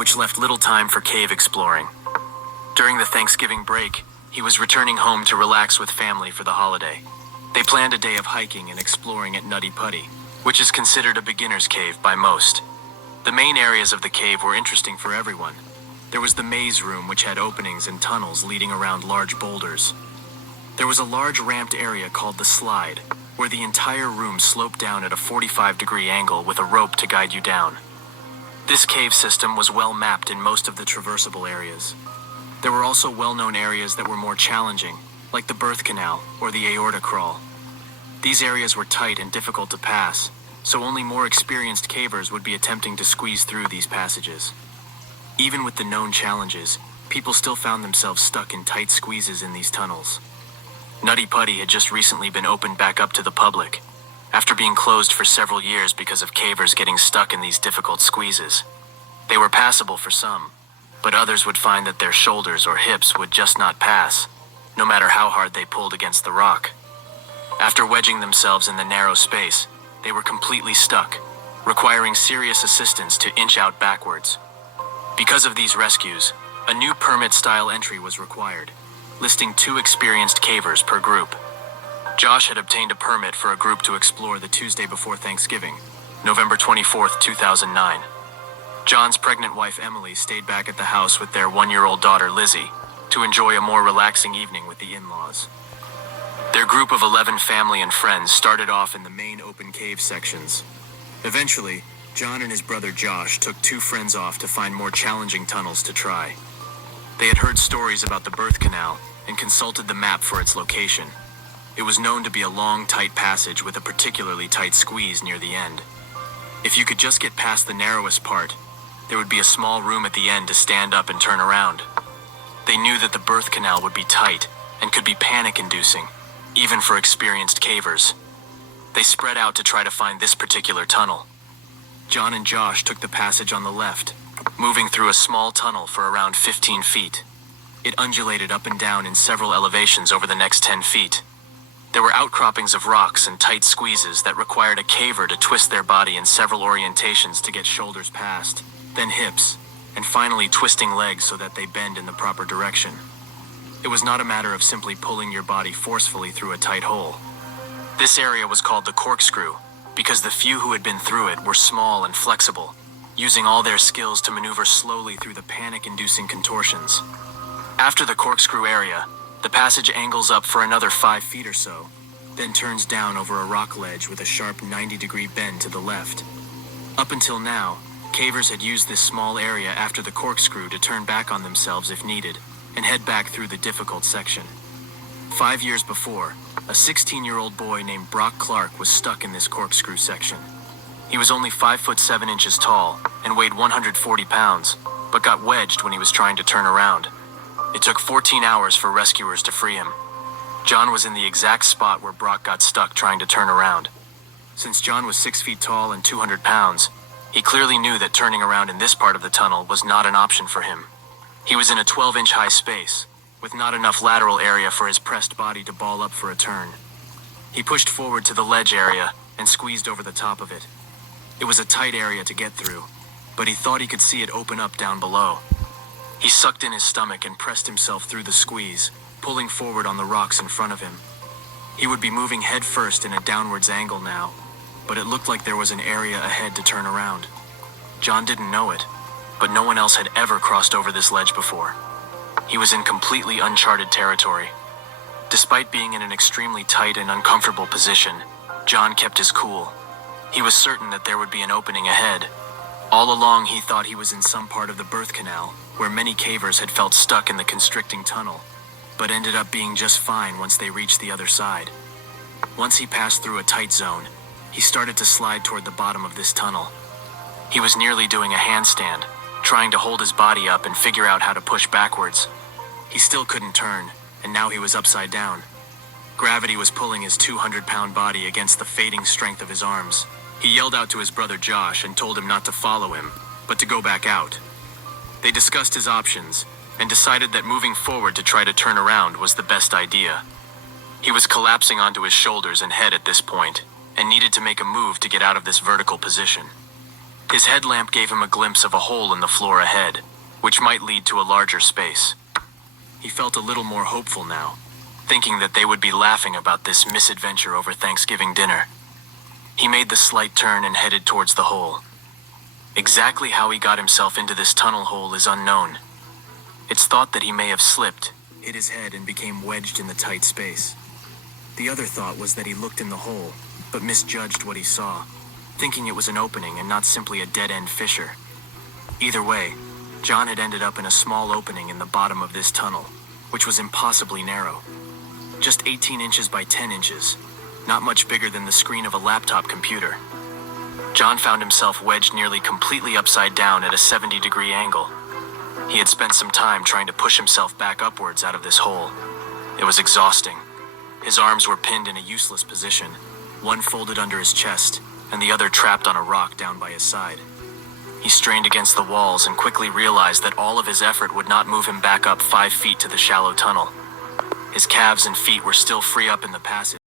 which left little time for cave exploring. During the Thanksgiving break, he was returning home to relax with family for the holiday. They planned a day of hiking and exploring at Nutty Putty, which is considered a beginner's cave by most. The main areas of the cave were interesting for everyone. There was the maze room, which had openings and tunnels leading around large boulders. There was a large ramped area called the slide, where the entire room sloped down at a 45-degree angle with a rope to guide you down. This cave system was well mapped in most of the traversable areas. There were also well-known areas that were more challenging, like the birth canal or the aorta crawl. These areas were tight and difficult to pass, so only more experienced cavers would be attempting to squeeze through these passages. Even with the known challenges, people still found themselves stuck in tight squeezes in these tunnels. Nutty Putty had just recently been opened back up to the public, after being closed for several years because of cavers getting stuck in these difficult squeezes. They were passable for some, but others would find that their shoulders or hips would just not pass, no matter how hard they pulled against the rock. After wedging themselves in the narrow space, they were completely stuck, requiring serious assistance to inch out backwards. Because of these rescues, a new permit-style entry was required, listing 2 experienced cavers per group. Josh had obtained a permit for a group to explore the Tuesday before Thanksgiving, November 24, 2009. John's pregnant wife Emily stayed back at the house with their 1-year-old daughter Lizzie to enjoy a more relaxing evening with the in-laws. Their group of 11 family and friends started off in the main open cave sections. Eventually, John and his brother Josh took 2 friends off to find more challenging tunnels to try. They had heard stories about the birth canal and consulted the map for its location. It was known to be a long, tight passage with a particularly tight squeeze near the end. If you could just get past the narrowest part, there would be a small room at the end to stand up and turn around. They knew that the birth canal would be tight and could be panic-inducing, even for experienced cavers. They spread out to try to find this particular tunnel. John and Josh took the passage on the left, moving through a small tunnel for around 15 feet. It undulated up and down in several elevations over the next 10 feet. There were outcroppings of rocks and tight squeezes that required a caver to twist their body in several orientations to get shoulders past, then hips, and finally twisting legs so that they bend in the proper direction. It was not a matter of simply pulling your body forcefully through a tight hole. This area was called the corkscrew because the few who had been through it were small and flexible, using all their skills to maneuver slowly through the panic-inducing contortions. After the corkscrew area, the passage angles up for another 5 feet or so, then turns down over a rock ledge with a sharp 90-degree bend to the left. Up until now, cavers had used this small area after the corkscrew to turn back on themselves if needed, and head back through the difficult section. 5 years before, a 16-year-old boy named Brock Clark was stuck in this corkscrew section. He was only 5 foot 7 inches tall and weighed 140 pounds, but got wedged when he was trying to turn around. It took 14 hours for rescuers to free him. John was in the exact spot where Brock got stuck trying to turn around. Since John was 6 feet tall and 200 pounds, he clearly knew that turning around in this part of the tunnel was not an option for him. He was in a 12-inch high space, with not enough lateral area for his pressed body to ball up for a turn. He pushed forward to the ledge area and squeezed over the top of it. It was a tight area to get through, but he thought he could see it open up down below. He sucked in his stomach and pressed himself through the squeeze, pulling forward on the rocks in front of him. He would be moving head first in a downwards angle now, but it looked like there was an area ahead to turn around. John didn't know it, but no one else had ever crossed over this ledge before. He was in completely uncharted territory. Despite being in an extremely tight and uncomfortable position, John kept his cool. He was certain that there would be an opening ahead. All along he thought he was in some part of the birth canal, where many cavers had felt stuck in the constricting tunnel, but ended up being just fine once they reached the other side. Once he passed through a tight zone, he started to slide toward the bottom of this tunnel. He was nearly doing a handstand, trying to hold his body up and figure out how to push backwards. He still couldn't turn, and now he was upside down. Gravity was pulling his 200-pound body against the fading strength of his arms. He yelled out to his brother Josh and told him not to follow him, but to go back out. They discussed his options and decided that moving forward to try to turn around was the best idea. He was collapsing onto his shoulders and head at this point, and needed to make a move to get out of this vertical position. His headlamp gave him a glimpse of a hole in the floor ahead, which might lead to a larger space. He felt a little more hopeful now, thinking that they would be laughing about this misadventure over Thanksgiving dinner. He made the slight turn and headed towards the hole. Exactly how he got himself into this tunnel hole is unknown. It's thought that he may have slipped, hit his head, and became wedged in the tight space. The other thought was that he looked in the hole, but misjudged what he saw, thinking it was an opening and not simply a dead-end fissure. Either way, John had ended up in a small opening in the bottom of this tunnel, which was impossibly narrow. Just 18 inches by 10 inches, not much bigger than the screen of a laptop computer. John found himself wedged nearly completely upside down at a 70-degree angle. He had spent some time trying to push himself back upwards out of this hole. It was exhausting. His arms were pinned in a useless position, one folded under his chest, and the other trapped on a rock down by his side. He strained against the walls and quickly realized that all of his effort would not move him back up 5 feet to the shallow tunnel. His calves and feet were still free up in the passage.